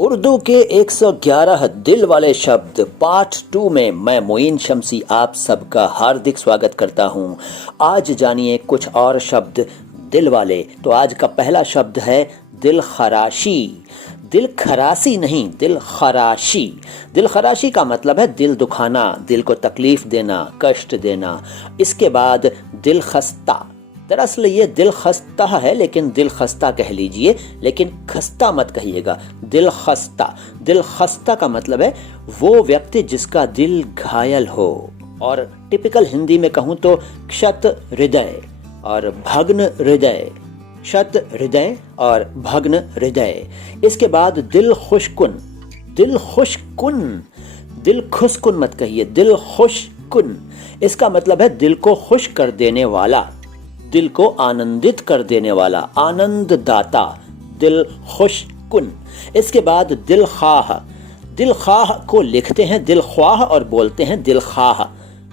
उर्दू के 111 दिल वाले शब्द पार्ट 2 में मैं मोइन शम्सी आप सबका हार्दिक स्वागत करता हूं। आज जानिए कुछ और शब्द दिल वाले। तो आज का पहला शब्द है दिल खराशी। दिल खरासी नहीं, दिल खराशी। दिल खराशी का मतलब है दिल दुखाना, दिल को तकलीफ देना, कष्ट देना। इसके बाद दिल खस्ता। दरअसल ये दिल खस्ता है, लेकिन दिल खस्ता कह लीजिए, लेकिन खस्ता मत कहिएगा। दिल खस्ता। दिल खस्ता का मतलब है वो व्यक्ति जिसका दिल घायल हो। और टिपिकल हिंदी में कहूँ तो क्षत हृदय और भग्न हृदय। क्षत हृदय और भग्न हृदय। इसके बाद दिल खुशकुन। दिल खुशकुन, दिल खुशकुन मत कहिए, दिल खुशकुन। इसका मतलब है दिल को खुश कर देने वाला, दिल को आनंदित कर देने वाला, आनंद दाता, दिल खुशकुन। इसके बाद दिल खाह। दिल खाह को लिखते हैं दिल ख्वाह और बोलते हैं दिल खाह।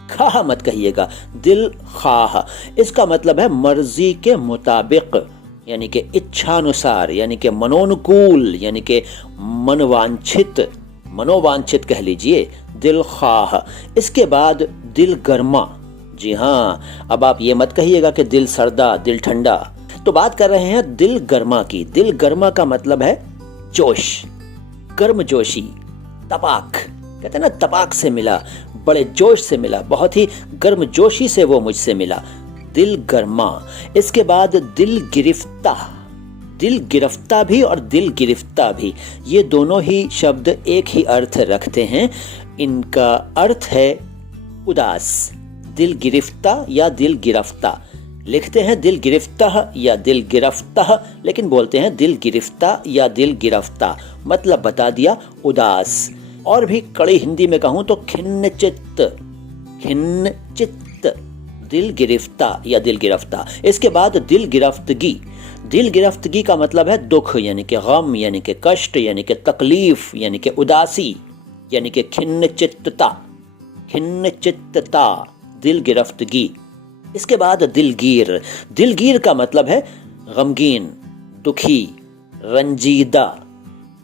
खाह मत कहिएगा, दिल खाह। इसका मतलब है मर्जी के मुताबिक, यानी कि इच्छानुसार, यानी कि मनोनुकूल, यानी कि मनवांछित, मनोवांछित कह लीजिए, दिल खाह। इसके बाद दिल गर्मा। जी हाँ, अब आप ये मत कहिएगा कि दिल सर्दा, दिल ठंडा। तो बात कर रहे हैं दिल गर्मा की। दिल गर्मा का मतलब है जोश, गर्मजोशी, तपाक। कहते हैं ना, तपाक से मिला, बड़े जोश से मिला, बहुत ही गर्मजोशी से वो मुझसे मिला, दिल गर्मा। इसके बाद दिल गिरफ्ता। दिल गिरफ्ता भी और दिल गिरफ्ता भी, ये दोनों ही शब्द एक ही अर्थ रखते हैं। इनका अर्थ है उदास। दिल गिरफ्ता या दिल गिरफ्ता। लिखते हैं दिल गिरफ्ता या दिल गिरफ्ता, लेकिन बोलते हैं दिल गिरफ्ता या दिल गिरफ्ता। मतलब बता दिया, उदास। और भी कड़ी हिंदी में कहूं तो खिन्न चित्त, खिन्न चित्त, दिल गिरफ्ता या दिल गिरफ्ता। इसके बाद दिल गिरफ्तगी। दिल गिरफ्तगी का मतलब है दुख, यानी कि गम, यानी कि कष्ट, यानी कि तकलीफ, यानी कि उदासी, यानी कि खिन्न चित्तता, खिन्न चित्तता, दिल गिरफ्तगी। इसके बाद दिलगीर। दिलगीर का मतलब है गमगीन, दुखी, रंजीदा,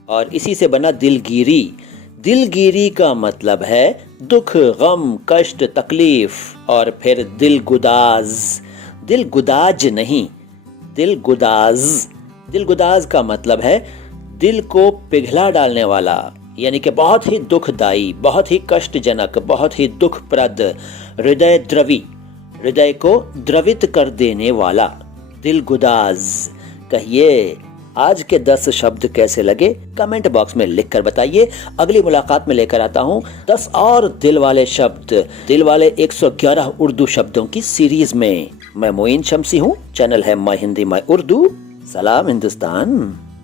और इसी से बना दिलगीरी। दिलगीरी का मतलब है दुख, गम, कष्ट, तकलीफ। और फिर दिलगुदाज। दिलगुदाज नहीं, दिलगुदाज। दिलगुदाज का मतलब है दिल को पिघला डालने वाला, यानी कि बहुत ही दुखदाई, बहुत ही कष्टजनक, बहुत ही दुखप्रद, हृदय द्रवी, हृदय को द्रवित कर देने वाला, दिलगुदाज। कहिए आज के 10 शब्द कैसे लगे, कमेंट बॉक्स में लिखकर बताइए। अगली मुलाकात में लेकर आता हूँ 10 और दिल वाले शब्द, दिल वाले 111 उर्दू शब्दों की सीरीज में। मैं मोइन शम्सी हूँ, चैनल है माय हिंदी माय उर्दू। सलाम हिंदुस्तान।